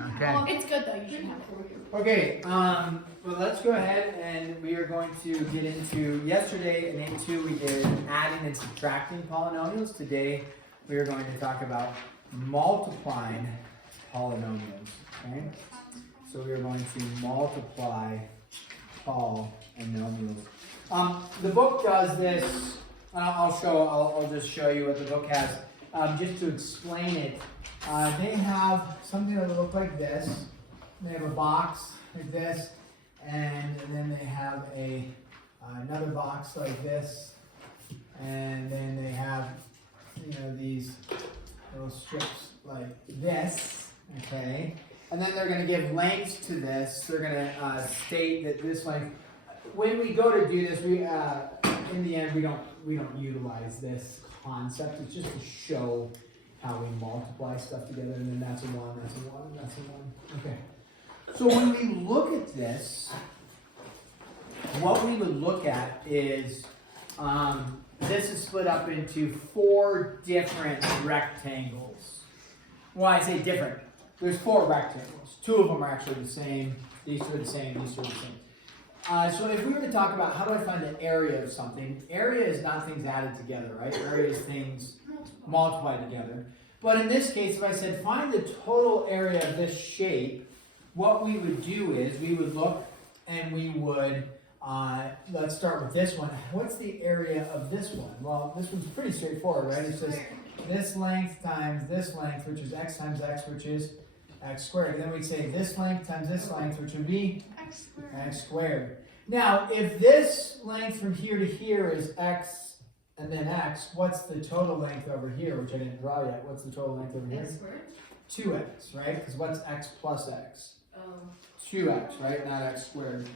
Okay. Well, it's good though. You should have it. Okay. Well, let's go ahead and we are going to get into yesterday and into we did adding and subtracting polynomials. Today we are going to talk about multiplying polynomials. Okay. So we are going to multiply polynomials. The book does this. I'll just show you what the book has. Just to explain it, they have something that will look like this. They have a box like this, and then they have another box like this, and then they have these little strips like this. Okay, and then they're going to give lengths to this. They're going to state that this length. When we go to do this, we in the end we don't utilize this concept. It's just to show how we multiply stuff together, and then that's a 1, that's a 1, that's a 1. Okay. So when we look at this, what we would look at is this is split up into 4 different rectangles. Well, I say different. There's 4 rectangles. 2 of them are actually the same. These 2 are the same. These 2 are the same. So if we were to talk about how do I find the area of something, area is not things added together, right? Area is things multiplied together. But in this case, if I said find the total area of this shape, what we would do is we would look and we would, let's start with this one. What's the area of this one? Well, this one's pretty straightforward, right? It's just this length times this length, which is x times x, which is x squared. And then we'd say this length times this length, which would be x squared. Now, if this length from here to here is x and then x, what's the total length over here, which I didn't draw yet? What's the total length over here? X squared? 2x, right? Because what's x plus x? Oh. 2x, right? Not x squared.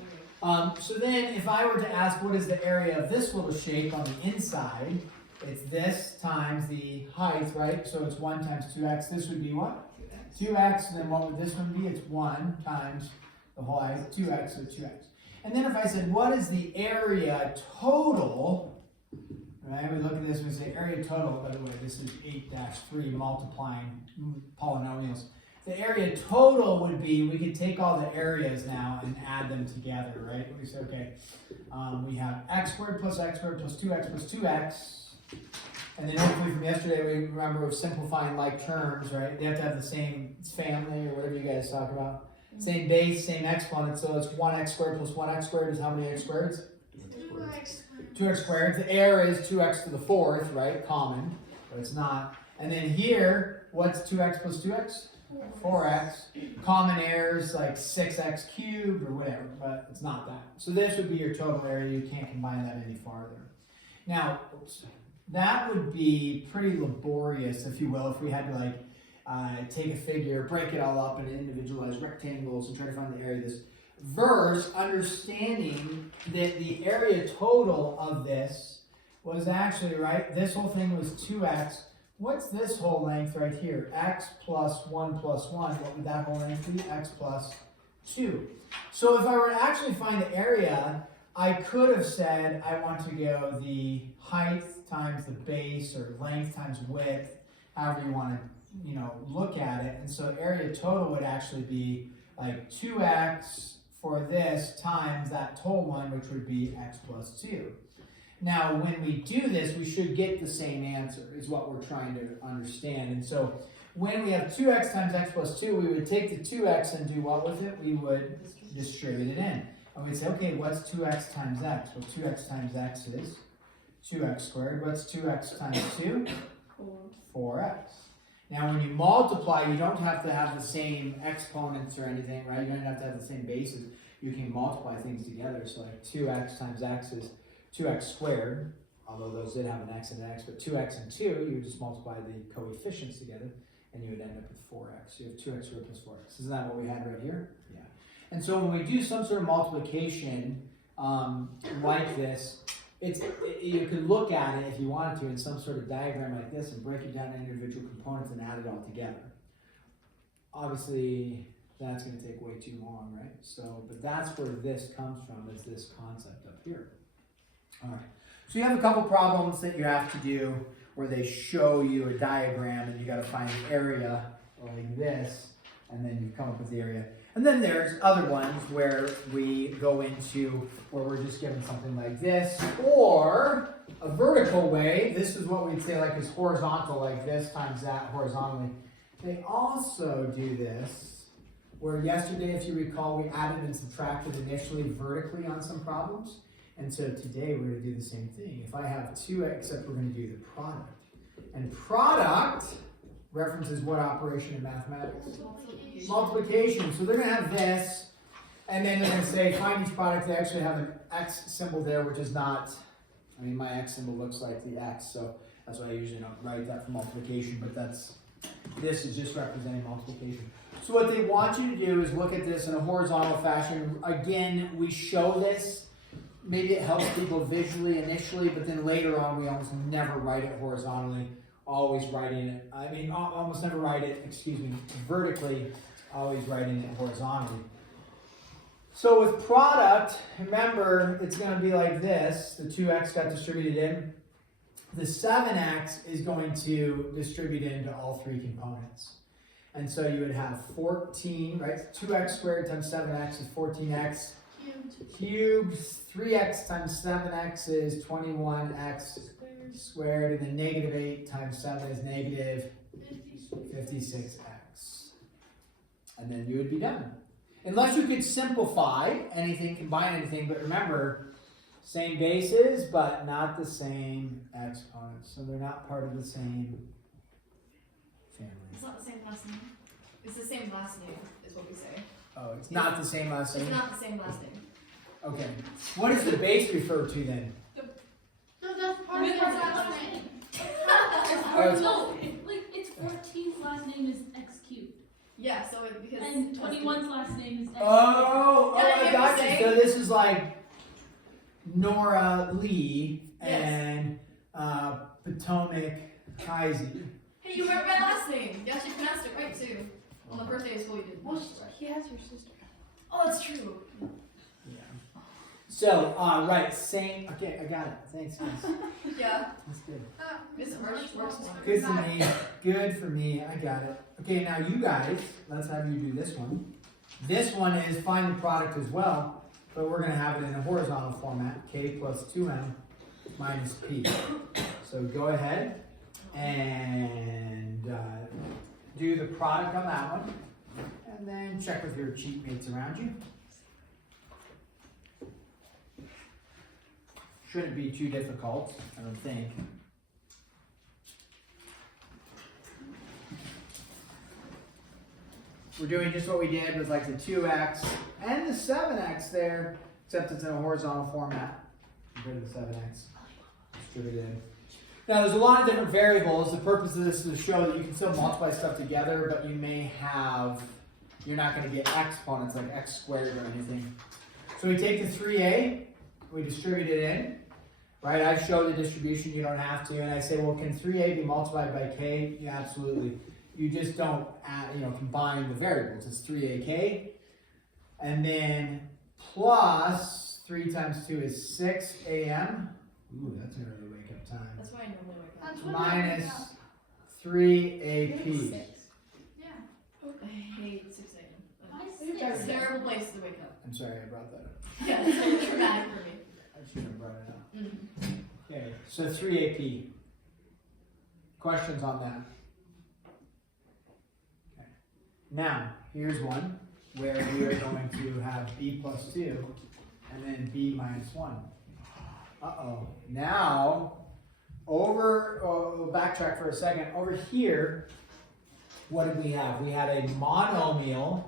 So then if I were to ask what is the area of this little shape on the inside, it's this times the height, right? So it's 1 times 2x. This would be what? 2x, and then what would this one be? It's 1 times the whole height, 2x, so 2x. And then if I said, what is the area total, right? We look at this and we say area total, by the way, this is 8-3 multiplying polynomials. The area total would be, we could take all the areas now and add them together, right? We say, okay, we have x squared plus 2x plus 2x. And then hopefully from yesterday, we remember simplifying like terms, right? They have to have the same family or whatever you guys talk about. Same base, same exponent, so it's 1x squared plus 1x squared is how many x squareds? 2x squared. 2x squared. The error is 2x to the 4th, right? Common, but it's not. And then here, what's 2x plus 2x? 4x. Common errors like 6x cubed or whatever, but it's not that. So this would be your total area. You can't combine that any farther. Now, that would be pretty laborious, if you will, if we had to like take a figure, break it all up into individualized rectangles and try to find the area of this. Versus understanding that the area total of this was actually, right, this whole thing was 2x. What's this whole length right here? X plus 1 plus 1. What would that whole length be? X plus 2. So if I were to actually find the area, I could have said I want to go the height times the base or length times width, however you want to look at it. And so area total would actually be like 2x for this times that total one, which would be x plus 2. Now, when we do this, we should get the same answer, is what we're trying to understand. And so when we have 2x times x plus 2, we would take the 2x and do what with it? We would distribute it in. And we'd say, okay, what's 2x times x? Well, 2x times x is 2x squared. What's 2x times 2? 4x. Now, when you multiply, you don't have to have the same exponents or anything, right? You don't have to have the same bases. You can multiply things together. So like 2x times x is 2x squared, although those did have an x and an x, but 2x and 2, you would just multiply the coefficients together, and you would end up with 4x. So you have 2x squared plus 4x. Isn't that what we had right here? Yeah. And so when we do some sort of multiplication like this, you could look at it if you wanted to in some sort of diagram like this and break it down into individual components and add it all together. Obviously, that's going to take way too long, right? So, but that's where this comes from, is this concept up here. All right. So you have a couple problems that you have to do where they show you a diagram and you got to find an area like this, and then you come up with the area. And then there's other ones where we go into where we're just given something like this, or a vertical way. This is what we'd say like is horizontal, like this times that horizontally. They also do this, where yesterday, if you recall, we added and subtracted initially vertically on some problems. And so today we're going to do the same thing. If I have 2x, except we're going to do the product. And product references what operation in mathematics? Multiplication. So they're going to have this, and then they're going to say find each product. They actually have an x symbol there, which is not, I mean, my x symbol looks like the x, so that's why I usually don't write that for multiplication, but this is just representing multiplication. So what they want you to do is look at this in a horizontal fashion. Again, we show this. Maybe it helps people visually initially, but then later on we almost never write it horizontally. Always writing it, almost never write it, vertically, always writing it horizontally. So with product, remember, it's going to be like this. The 2x got distributed in. The 7x is going to distribute into all three components. And so you would have 14, right? 2x squared times 7x is 14x cubed. 3x times 7x is 21x squared. And then negative 8 times 7 is negative 56x. And then you would be done. Unless you could simplify anything, combine anything, but remember, same bases, but not the same exponents. So they're not part of the same family. It's not the same last name. It's the same last name, is what we say. Oh, it's not the same last name? It's not the same last name. Okay. What does the base refer to then? No, that's part of his last name. No, it's 14's last name is x cubed. Yeah, so it, because... And 21's last name is x squared. I got you. So this is like Nora Lee and Potomac Heisey. Hey, you remember my last name? You actually pronounced it right, too. On the first day of school, you did. Well, he has your sister. Oh, that's true. Yeah. So, right, same. Okay, I got it. Thanks, guys. Yeah. That's good. This works one. Good for me. Good for me. I got it. Okay, now you guys, let's have you do this one. This one is find the product as well, but we're going to have it in a horizontal format. K plus 2m minus p. So go ahead and do the product on that one. And then check with your cheat mates around you. Shouldn't be too difficult, I don't think. We're doing just what we did with like the 2x and the 7x there, except it's in a horizontal format compared to the 7x distributed. Now there's a lot of different variables. The purpose of this is to show that you can still multiply stuff together, but you may have, you're not going to get exponents like x squared or anything. So we take the 3a, we distribute it in, right? I show the distribution, you don't have to, and I say, well, can 3a be multiplied by k? Yeah, absolutely. You just don't add, combine the variables. It's 3ak, and then plus 3 times 2 is 6 a.m. Ooh, that's an early wake up time. That's why I normally wake up. Minus 3 AP. Yeah. I hate 6 a.m. Why It's a 6? terrible place to wake up. I'm sorry, I brought that up. Yeah, it's very traumatic for me. I should have brought it up. Mm-hmm. Okay, so 3 AP. Questions on that? Okay. Now, here's one where we are going to have b plus 2 and then b minus 1. Uh-oh. Now, we'll backtrack for a second. Over here, what did we have? We had a monomial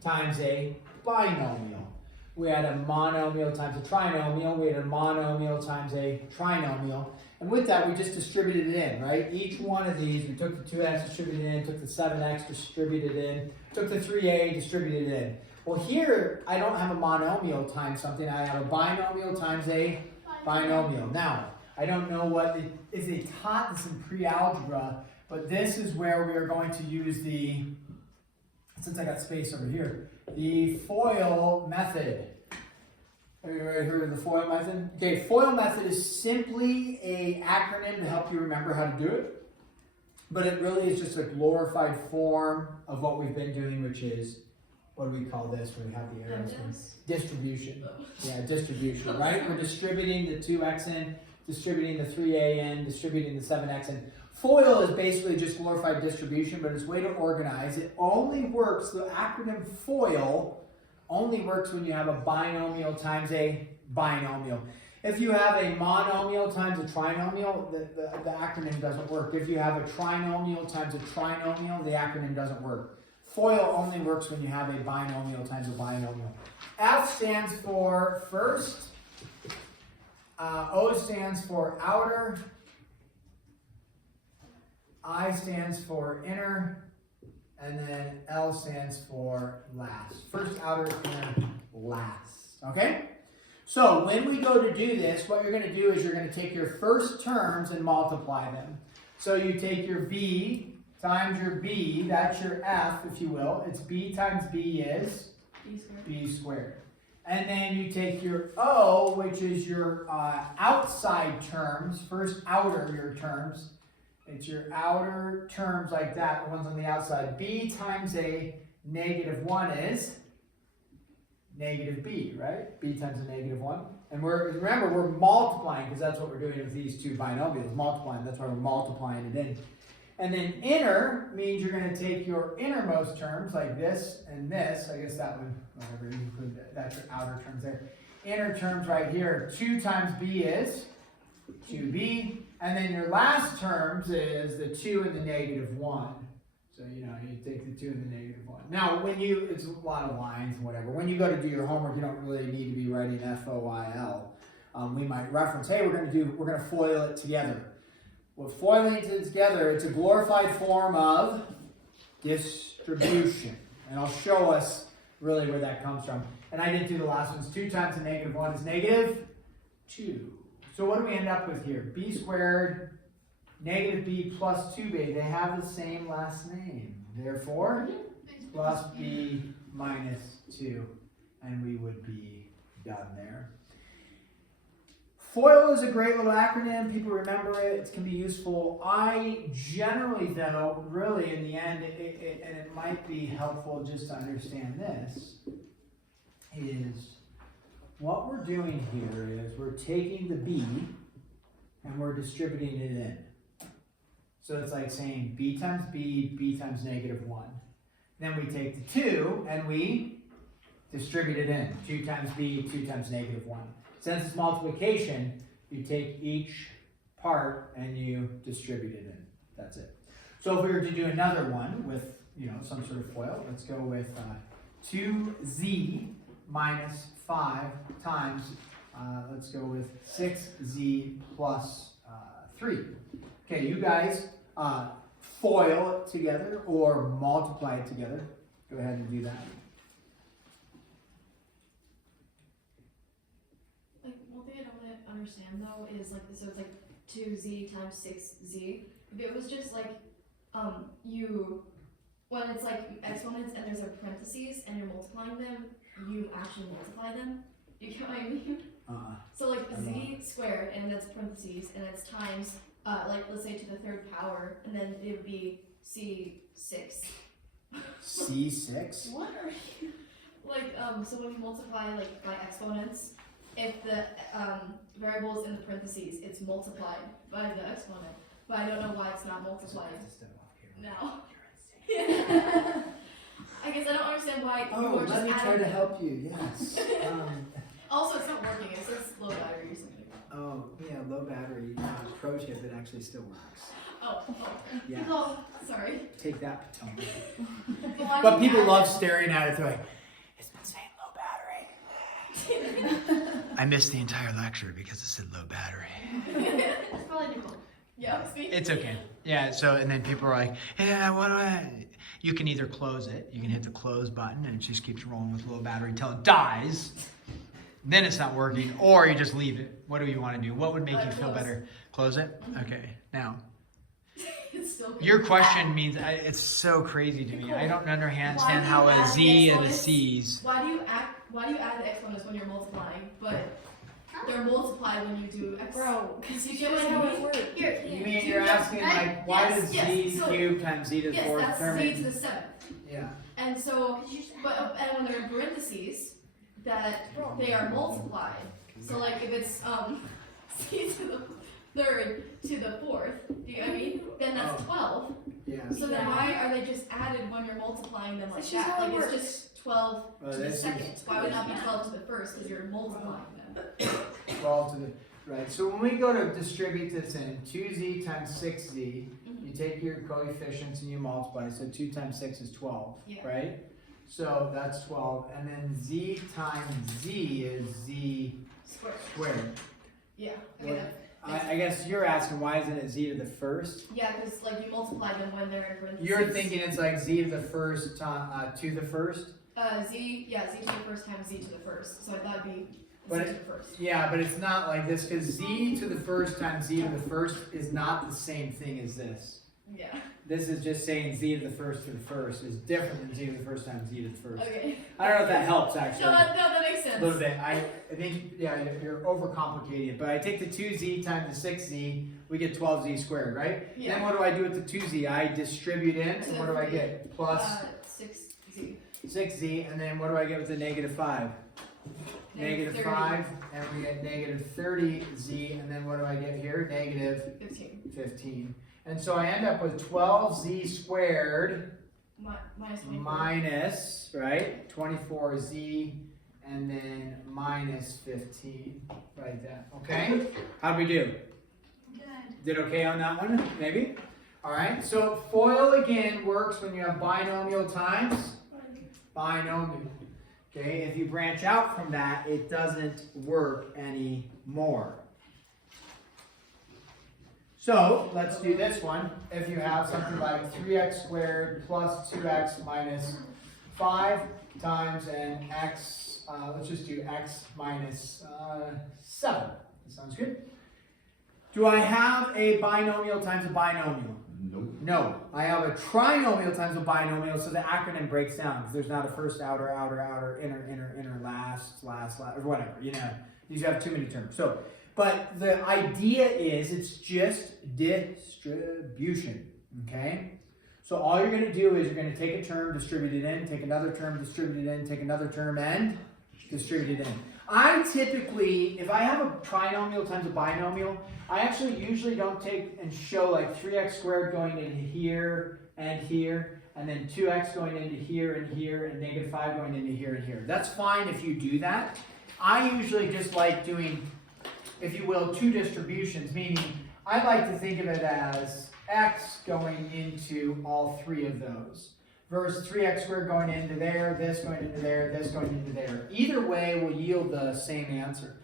times a binomial. We had a monomial times a trinomial. We had a monomial times a trinomial. And with that, we just distributed it in, right? Each one of these, we took the 2x, distributed it in, took the 7x, distributed it in, took the 3a, distributed it in. Well, here, I don't have a monomial times something. I have a binomial times a binomial. Now, I don't know what if they taught this in pre-algebra, but this is where we are going to use the, since I got space over here, the FOIL method. Have you ever heard of the FOIL method? Okay, FOIL method is simply an acronym to help you remember how to do it. But it really is just a glorified form of what we've been doing, which is, what do we call this when we have the arrows? Distribution. Yeah, distribution, right? We're distributing the 2x in, distributing the 3a in, distributing the 7x in. FOIL is basically just glorified distribution, but it's a way to organize. It only works, the acronym FOIL only works when you have a binomial times a binomial. If you have a monomial times a trinomial, the acronym doesn't work. If you have a trinomial times a trinomial, the acronym doesn't work. FOIL only works when you have a binomial times a binomial. F stands for first, O stands for outer, I stands for inner, and then L stands for last. First, outer, inner, last. Okay? So when we go to do this, what you're going to do is you're going to take your first terms and multiply them. So you take your B times your B, that's your F, if you will. It's B times B is B squared. And then you take your O, which is your outside terms, first outer your terms. It's your outer terms like that, the ones on the outside. B times a -1 is negative B, right? B times a -1. And remember, we're multiplying, because that's what we're doing with these two binomials, multiplying. That's why we're multiplying it in. And then inner means you're going to take your innermost terms, like this and this. I guess that one, whatever, you include that. That's your outer terms there. Inner terms right here, 2 times B is 2B. And then your last terms is the 2 and the -1. So, you take the 2 and the -1. Now, it's a lot of lines and whatever. When you go to do your homework, you don't really need to be writing FOIL. We might reference, hey, we're going to FOIL it together. Well, foiling it together, it's a glorified form of distribution. And I'll show us really where that comes from. And I didn't do the last ones. 2 times the -1 is -2. So what do we end up with here? B squared, -B plus 2b. They have the same last name. Therefore, plus b minus 2. And we would be done there. FOIL is a great little acronym. People remember it. It can be useful. I generally, though, really in the end, and it might be helpful just to understand this, is what we're doing here is we're taking the B and we're distributing it in. So it's like saying B times B, B times -1. Then we take the 2 and we distribute it in. 2 times B, 2 times -1. Since it's multiplication, you take each part and you distribute it in. That's it. So if we were to do another one with, some sort of FOIL, let's go with 2z minus 5 times, let's go with 6z plus 3. Okay, you guys FOIL it together or multiply it together. Go ahead and do that. One thing I don't really understand though is so it's 2z times 6z. If it was just when it's exponents and there's a parentheses and you're multiplying them, you actually multiply them. You get what I mean? So z squared and that's parentheses and it's times let's say to the 3rd power and then it would be c6. C6? What are you? So when you multiply by exponents, if the variable is in the parentheses, it's multiplied by the exponent. But I don't know why it's not multiplied now. I guess I don't understand why you were just let me try to help you, yes. Also, it's not working. It says low battery or something. Oh, yeah, low battery. Pro tip, it actually still works. Oh. Yeah. Oh, sorry. Take that, Potomac. But But people love staring at it. They're like, it's been saying low battery. I missed the entire lecture because it said low battery. That's probably Nicole. Yeah, It's okay. Yeah, so, and then people are like, yeah, what do I? You can either close it, you can hit the close button and it just keeps rolling with low battery until it dies. Then it's not working, or you just leave it. What do you want to do? What would make you feel better? Close it? Okay, now. It's still Your question means, it's so crazy to me. I don't understand how a Z and a C's. Why do you add the exponents when you're multiplying? But they're multiplied when you do x. Bro, Because you know how it works. Here, You mean you're asking like why Yes, does yes, z so- cubed times z to the yes, fourth that's term? z to the 7th. Yeah. And so, and when they're in parentheses, that they are multiplied. So like if it's z to the 3rd to the 4th, do you know what I mean? Then that's 12. Yeah. So then why are they just added when you're multiplying them like It's just that? how it Like it's works. just 12 Well, to the this is- 2nd. Why would it not be 12 to the 1st? Because you're multiplying them. 12 to the, right, so when we go to distribute this in, 2z times 6z, you take your coefficients and you multiply, so 2 times 6 is 12, Yeah. right? So that's 12, and then z times z is z squared. Yeah. What- Okay. I guess you're asking why isn't it z to the first? Yeah, because like you multiply them when they're in parentheses. You're thinking it's like z to the first to the first? Z to the 1st times z to the 1st. So I thought it'd be z But to the 1st. Yeah, but it's not like this because z to the first times z to the first is not the same thing as this. Yeah. This is just saying z to the first is different than z to the first times z to the first. Okay. I don't know if that helps actually. No, that makes sense. A little bit. I think, yeah, you're overcomplicating it. But I take the 2z times the 6z, we get 12z squared, right? Yeah. Then what do I do with the 2z? I distribute in, and what do I get? Plus 6z. 6z, and then what do I get with the negative 5? Negative 30. 5, and we get negative 30z, and then what do I get here? Negative 15. 15. And so I end up with 12z squared Minus 24. minus, right, 24z, and then minus 15, like that, okay? How'd we do? Good. Did okay on that one, maybe? All right, so FOIL again works when you have binomial times binomial. Okay, if you branch out from that, it doesn't work anymore. So let's do this one. If you have something like 3x squared plus 2x minus 5 times an x, let's just do x minus 7. That sounds good. Do I have a binomial times a binomial? Nope. No. I have a trinomial times a binomial, so the acronym breaks down because there's not a first, outer, inner, last, or whatever, you know. These have too many terms. So, but the idea is it's just distribution, okay? So all you're going to do is you're going to take a term, distribute it in, take another term, distribute it in, take another term, and distribute it in. I typically, if I have a trinomial times a binomial, I actually usually don't take and show like 3x squared going into here, and then 2x going into here, and negative 5 going into here and here. That's fine if you do that. I usually just like doing, if you will, two distributions, meaning I like to think of it as x going into all three of those. Versus 3x squared going into there, this going into there, this going into there. Either way will yield the same answer.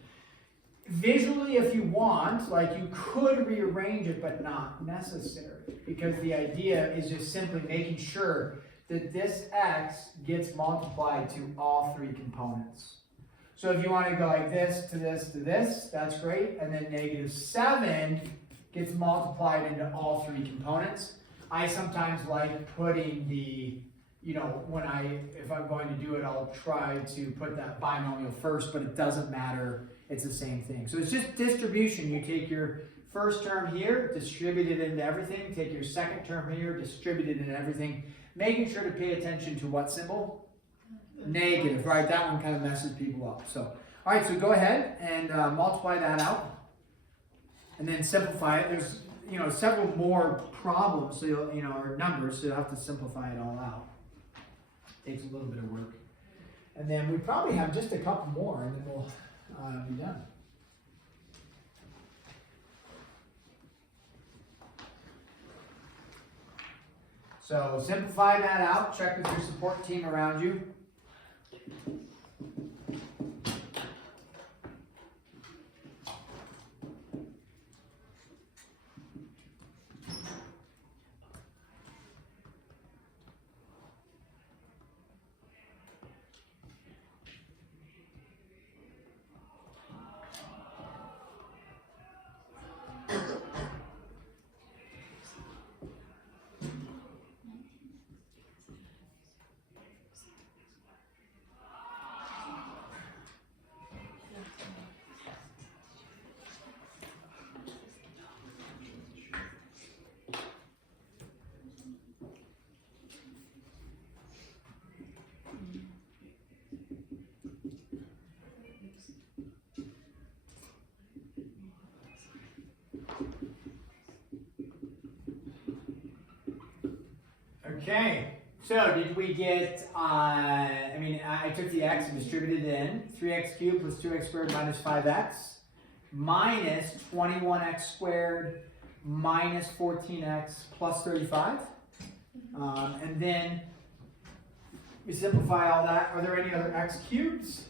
Visually, if you want, like you could rearrange it, but not necessary. Because the idea is just simply making sure that this x gets multiplied to all three components. So if you want to go like this to this to this, that's great. And then negative 7 gets multiplied into all three components. I sometimes like putting the, you know, if I'm going to do it, I'll try to put that binomial first, but it doesn't matter. It's the same thing. So it's just distribution. You take your first term here, distribute it into everything. Take your second term here, distribute it into everything. Making sure to pay attention to what symbol? Negative, right? That one kind of messes people up. So, all right, so go ahead and multiply that out. And then simplify it. There's, you know, several more problems, so you'll, you know, or numbers, so you'll have to simplify it all out. Takes a little bit of work. And then we probably have just a couple more, and then we'll be done. So simplify that out. Check with your support team around you. Okay, so did we get, I took the x and distributed it in. 3x cubed plus 2x squared minus 5x minus 21x squared minus 14x plus 35. And then we simplify all that. Are there any other x cubes?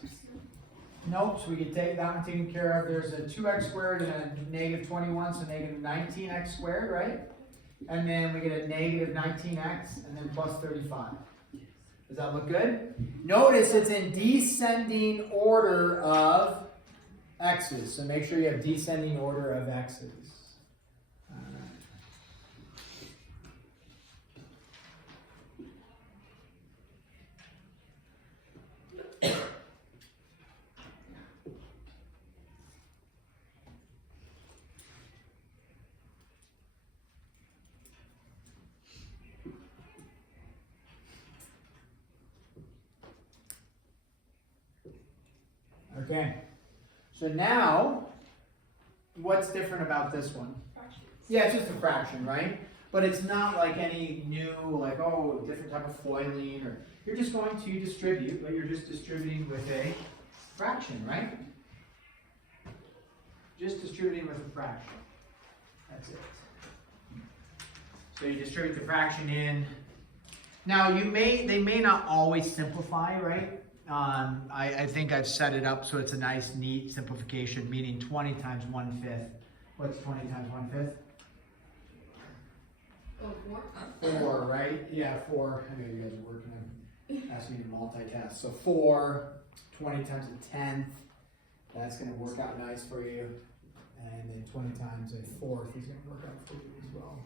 Nope, so we can take that one taken care of. There's a 2x squared and a negative 21, so negative 19x squared, right? And then we get a negative 19x and then plus 35. Does that look good? Notice it's in descending order of x's. So make sure you have descending order of x's. Okay, so now, what's different about this one? Fractions. Yeah, it's just a fraction, right? But it's not like any new, like, oh, different type of foiling, or you're just going to distribute, but you're just distributing with a fraction, right? Just distributing with a fraction. That's it. So you distribute the fraction in. Now, they may not always simplify, right? I think I've set it up so it's a nice, neat simplification, meaning 20 times 1/5. What's 20 times 1/5? Oh, 4? 4, right? Yeah, 4. I know you guys are working on asking me to multitask. So 4, 20 times a 10th. That's going to work out nice for you. And then 20 times a 4th is going to work out for you as well.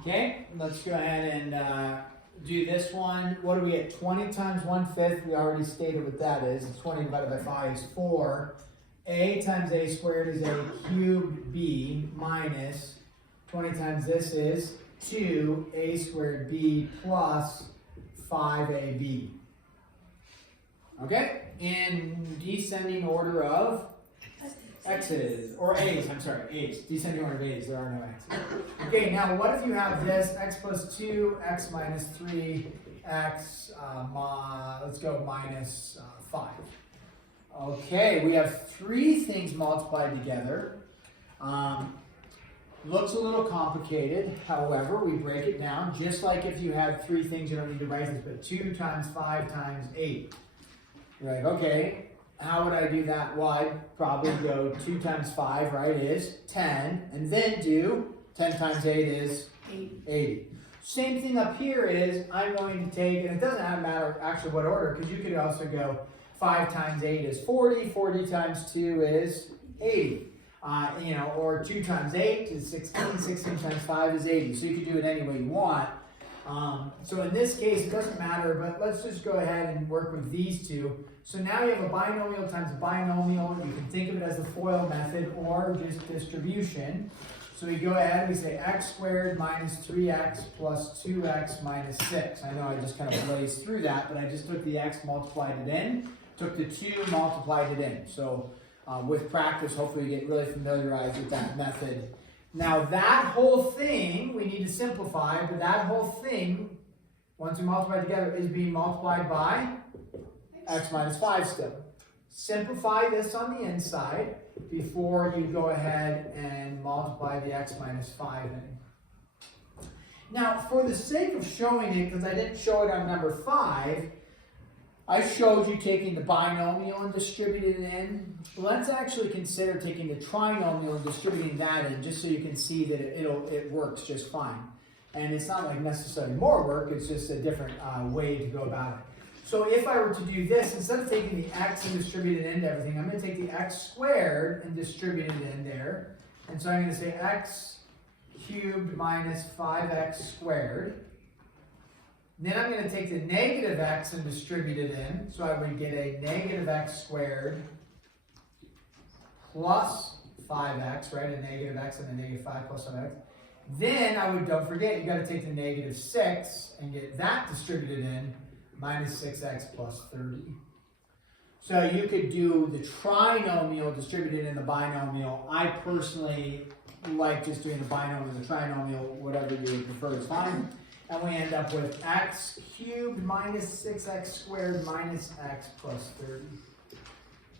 Okay, let's go ahead and do this one. What do we get? 20 times 1/5. We already stated what that is. It's 20 divided by 5 is 4. A times a squared is a cubed b minus 20 times this is 2a squared b plus 5ab. Okay, in descending order of x's, or a's, I'm sorry, a's. Descending order of a's, there are no x's. Okay, now what if you have this, x plus 2, x minus 3, x, let's go minus 5. Okay, we have 3 things multiplied together. Looks a little complicated, however, we break it down, just like if you had 3 things, you don't need to write this, but 2 times 5 times 8. You're like, okay, how would I do that? Well, I'd probably go 2 times 5, right, is 10, and then do 10 times 8 is 80. Same thing up here is, I'm going to take, and it doesn't matter actually what order, because you could also go 5 times 8 is 40, 40 times 2 is 80. Or 2 times 8 is 16, 16 times 5 is 80. So you can do it any way you want. So in this case, it doesn't matter, but let's just go ahead and work with these two. So now you have a binomial times a binomial. You can think of it as the FOIL method or just distribution. So we go ahead and we say x squared minus 3x plus 2x minus 6. I know I just kind of blazed through that, but I just took the x, multiplied it in, took the 2, multiplied it in. So with practice, hopefully you get really familiarized with that method. Now that whole thing, we need to simplify, but that whole thing, once we multiply together, is being multiplied by x minus 5 still. Simplify this on the inside before you go ahead and multiply the x minus 5 in. Now, for the sake of showing it, because I didn't show it on number 5, I showed you taking the binomial and distributing it in. Let's actually consider taking the trinomial and distributing that in, just so you can see that it works just fine. And it's not like necessarily more work, it's just a different way to go about it. So if I were to do this, instead of taking the x and distribute it into everything, I'm going to take the x squared and distribute it in there. And so I'm going to say x cubed minus 5x squared Then I'm going to take the negative x and distribute it in. So I would get a negative x squared plus 5x, right? A negative x and a negative 5 plus 5x. Then I would, don't forget, you got to take the negative 6 and get that distributed in, minus 6x plus 30. So you could do the trinomial distributed in the binomial. I personally like just doing the binomial and the trinomial, whatever you would prefer is fine. And we end up with x cubed minus 6x squared minus x plus 30.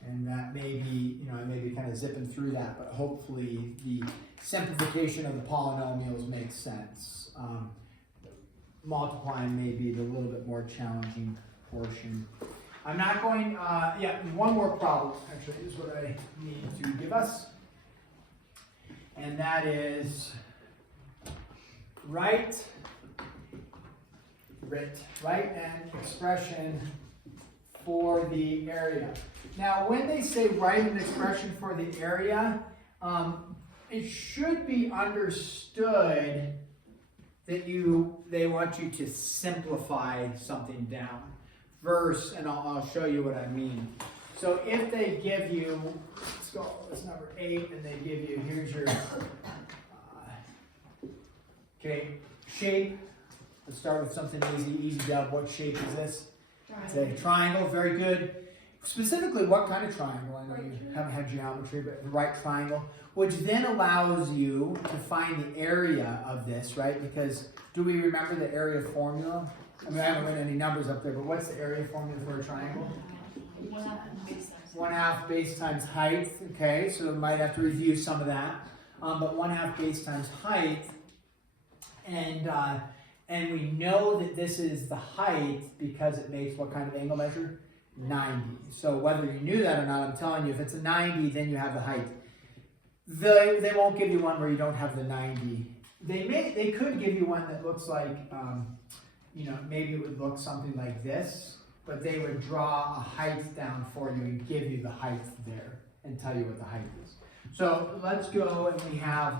And that may be, I may be kind of zipping through that, but hopefully the simplification of the polynomials makes sense. Multiplying may be the little bit more challenging portion. I'm not going, one more problem actually is what I need to give us. And that is write an expression for the area. Now, when they say write an expression for the area, it should be understood that they want you to simplify something down. And I'll show you what I mean. So if they give you, let's go, it's number 8, and they give you, here's your, shape. Let's start with something easy dub. What shape is this? It's a triangle, very good. Specifically, what kind of triangle? I know you haven't had geometry, but the right triangle, which then allows you to find the area of this, right? Because do we remember the area formula? I mean, I haven't written any numbers up there, but what's the area formula for a triangle? 1/2 base times height. Okay, so we might have to review some of that. But 1/2 base times height, and we know that this is the height because it makes what kind of angle measure? 90. So whether you knew that or not, I'm telling you, if it's a 90, then you have the height. They won't give you one where you don't have the 90. They could give you one that looks like, maybe it would look something like this, but they would draw a height down for you and give you the height there and tell you what the height is. So let's go and we have,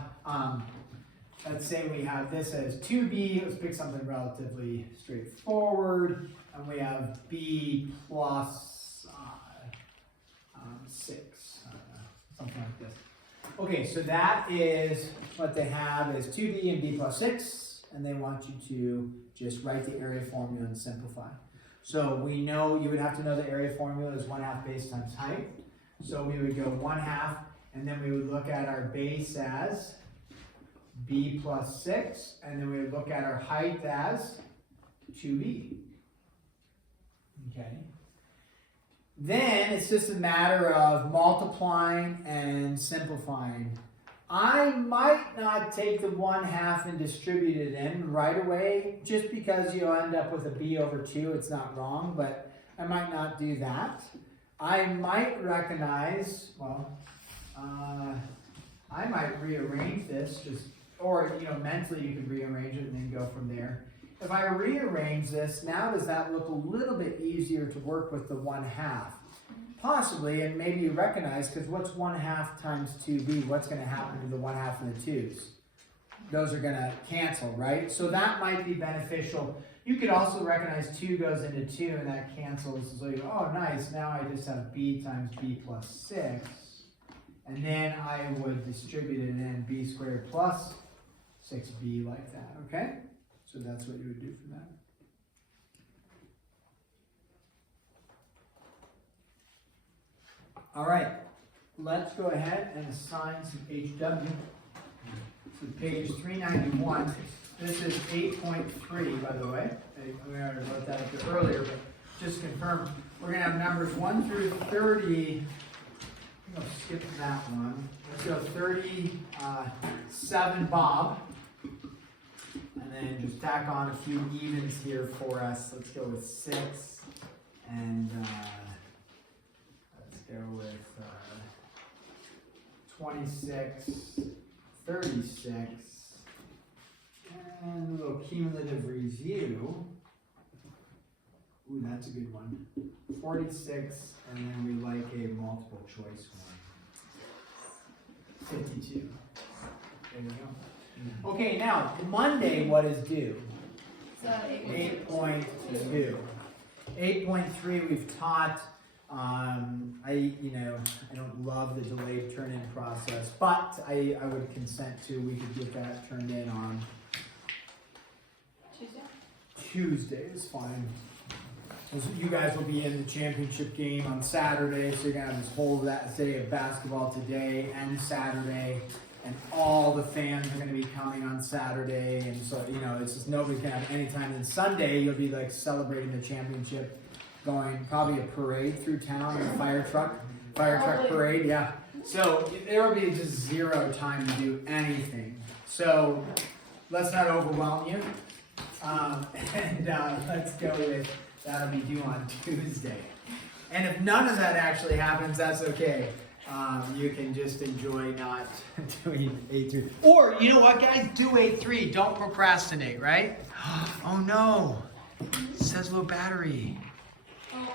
let's say we have this as 2b. Let's pick something relatively straightforward. And we have b plus 6, something like this. Okay, so that is what they have is 2b and b plus 6. And they want you to just write the area formula and simplify. So we know you would have to know the area formula is 1/2 base times height. So we would go 1/2, and then we would look at our base as b plus 6, and then we would look at our height as 2b. Okay. Then it's just a matter of multiplying and simplifying. I might not take the 1/2 and distribute it in right away, just because you'll end up with a b over 2. It's not wrong, but I might not do that. I might recognize, I might rearrange this, or mentally you could rearrange it and then go from there. If I rearrange this, now does that look a little bit easier to work with the 1/2? Possibly, and maybe you recognize, because what's 1/2 times 2b? What's going to happen to the 1/2 and the 2's? Those are going to cancel, right? So that might be beneficial. You could also recognize 2 goes into 2, and that cancels. So you go, oh, nice. Now I just have b times b plus 6. And then I would distribute it in b squared plus 6b like that, okay? So that's what you would do for that. All right, let's go ahead and assign some HW. So page 391. This is 8.3, by the way. We already wrote that up there earlier, but just to confirm, we're going to have numbers 1 through 30. I'm going to skip that one. Let's go 37 Bob. And then just tack on a few evens here for us. Let's go with 6. And let's go with 26, 36. And a little cumulative review. Ooh, that's a good one. 46, and then we like a multiple choice one. 52. There we go. Okay, now, Monday, what is due? 8.2. 8.2. 8.3 we've taught. I don't love the delayed turn-in process, but I would consent to we could get that turned in on Tuesday is fine. You guys will be in the championship game on Saturday, so you're gonna have this whole day of basketball today and Saturday, and all the fans are gonna be coming on Saturday, and so it's just nobody's gonna have any time. And Sunday you'll be like celebrating the championship, going probably a parade through town, a fire truck parade, yeah. So there will be just zero time to do anything. So let's not overwhelm you, and let's go with. That'll be due on Tuesday. And if none of that actually happens, that's okay. You can just enjoy not doing 8.3. Or, you know what, guys? Do 8.3. Don't procrastinate, right? Oh, no. It says low battery. Oh.